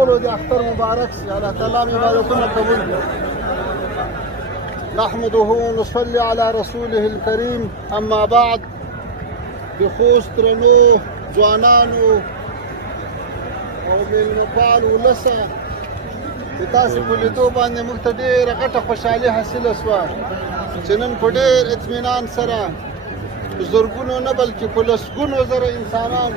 ټولو د اختر مبارک سي. الله تعالی مې عبادتونه قبول کړي. نحمده ونصلي على رسوله الكريم. اما بعد، د خوست درنو ځوانانو او میلمهپالو ولسه د تاسې په لیدو باندې موږ ته ډېره غټه خوشحالي حاصله شوه چې نن په ډېر اطمینان سره په زرګونو نه بلکې په لسګونو زره انسانان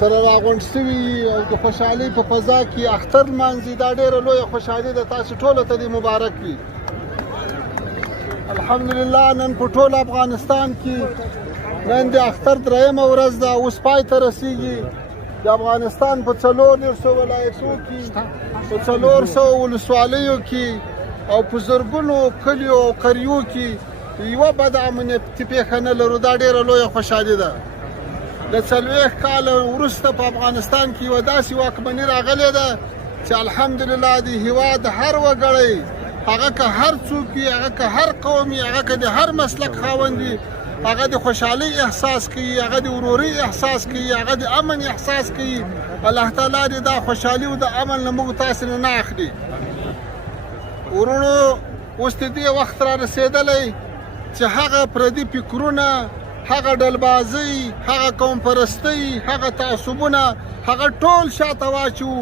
سره راغونډ شوي او د خوشحالۍ په فضا کې اختر لمانځي. دا ډېره لویه خوشحالي ده. تاسې ټولو ته دې مبارک وي. الحمدلله نن په ټول افغانستان کې نن د اختر درېیمه ورځ ده. اوس پای ته رسیږي. د افغانستان په 400 ولایتو کې، په 400 ولسوالیو کې او په زرګونو کلیو او قریو کې یوه بد امنیتي پېښه نه لرو. دا ډېره لویه خوشحالي ده. د 40 کاله وروسته په افغانستان کې یوه داسې واکمني راغلې ده چې الحمدلله د هېواد هر وګړی، هغه که هر څوک وي، هغه که هر قوم وي، هغه که د هر مسلک خاوند وي، هغه د خوشحالۍ احساس کوي، هغه د ورورۍ احساس کوي، هغه د امن احساس کوي. الله تعالی دې دا خوشحالي او د امن نه موږ تاسې نه اخلي. ورونو، اوس د دې وخت را رسېدلی چې هغه پردي فکرونه، هغه ډلبازۍ، هغه قوم پرستۍ، هغه تعصبونه، هغه ټول شاته واچو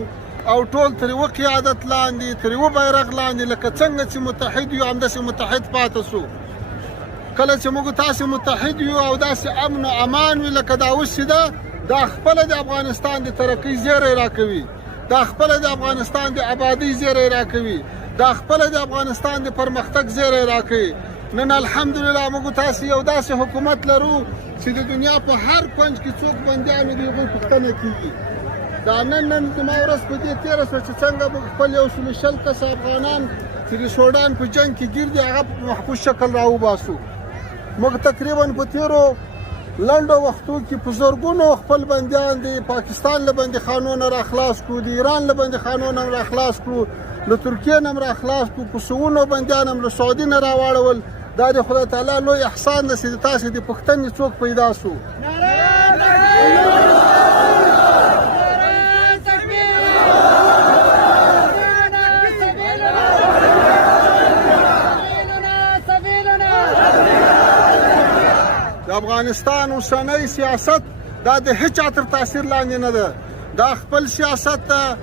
او ټول تر یوه قیادت لاندې، تر یوه بیرغ لاندې لکه څنګه چې متحد یو همداسې متحد پاتې سو. کله چې موږ تاسې متحد یو او داسې امن او امان وي لکه دا اوس چې ده، دا خپله د افغانستان د ترقۍ زیری راکوي، دا خپله د افغانستان د آبادۍ زیری راکوي، دا خپله د افغانستان د پرمختګ زیری راکوي. نن الحمدلله موږ تاسې یو داسې حکومت لرو چې د دنیا په هر کونج کې څوک بندیانو د هغوی پوښتنه کېږي. دا نن زما ورځ په دې تېره شوه چې څنګه موږ خپل 120 کسه افغانان چې د سوډان په جنګ کې ګیر دي هغه په محفوظ شکل راوباسو. موږ تقریبا په تېرو لنډو وختو کې په زرګونو خپل بندیان د پاکستان له بندیخانو نه راخلاص کړو، د ایران له بندیخانو نه راخلاص کړو، له ترکیې نه راخلاص کړو، په سوونو بندیان هم له سعودي نه راواړول. دا د خدای تعالی لوی احسان ده چې تاسې د پوښتنې څوک پیدا سو. د افغانستان اوسنی سیاست دا د هیچا تر تاثیر لاندې نه ده. دا خپل سیاست ته،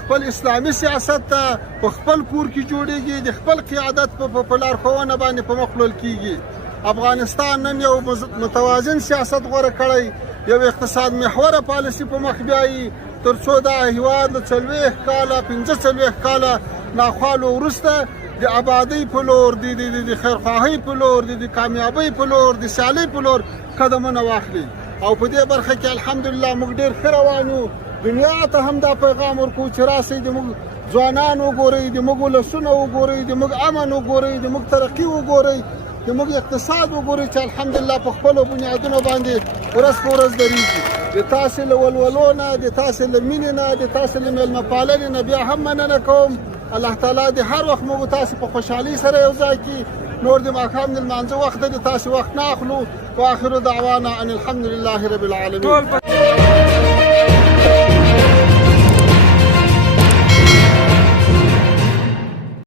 خپل اسلامي سیاست ته په خپل کور کې جوړیږي، د خپل قیادت په لارښوونه باندې په مخ وړل کیږي. افغانستان نن یو متوازن سیاست غوره کړی، یو اقتصاد محوره پالیسي په مخ بیایي تر څو دا هېواد له 40 کاله 45 کاله ناخوالو وروسته د آبادۍ په لور، د خیرخواهۍ په لور، د کامیابۍ په لور، د سیالۍ په لور قدمونه واخلي. او په دې برخه کې الحمدلله موږ ډېر ښه روان یو. دنیا ته هم دا پیغام ورکوو چې راسئ د موږ ځوانان وګورئ، د موږ ولسونه وګورئ، د موږ امن وګورئ، د موږ ترقي وګورئ، د موږ اقتصاد وګورئ چې الحمدلله په خپلو بنیادونو باندې ورځ په ورځ درېږي. د تاسې له ولولو نه، د تاسې له مینې نه، د تاسې له میلمه پالنې نه بیا هم مننه کوم. الله تعالی د هر وخت موږ تاسې په خوشحالۍ سره یو ځای کړي. نور د ماښام د لمانځه وخت دی، د تاسې وخت نه اخلو. واخر دعوانا ان الحمد لله رب العالمین.